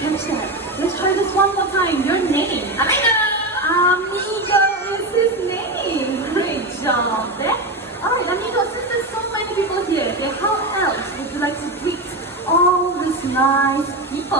catch that. Let's try this one more time. Your name. Amigo! Amigo is his name. Great job. There. Alright, Amigo, since there's so many people here, okay, how else would you like to greet all these nice people?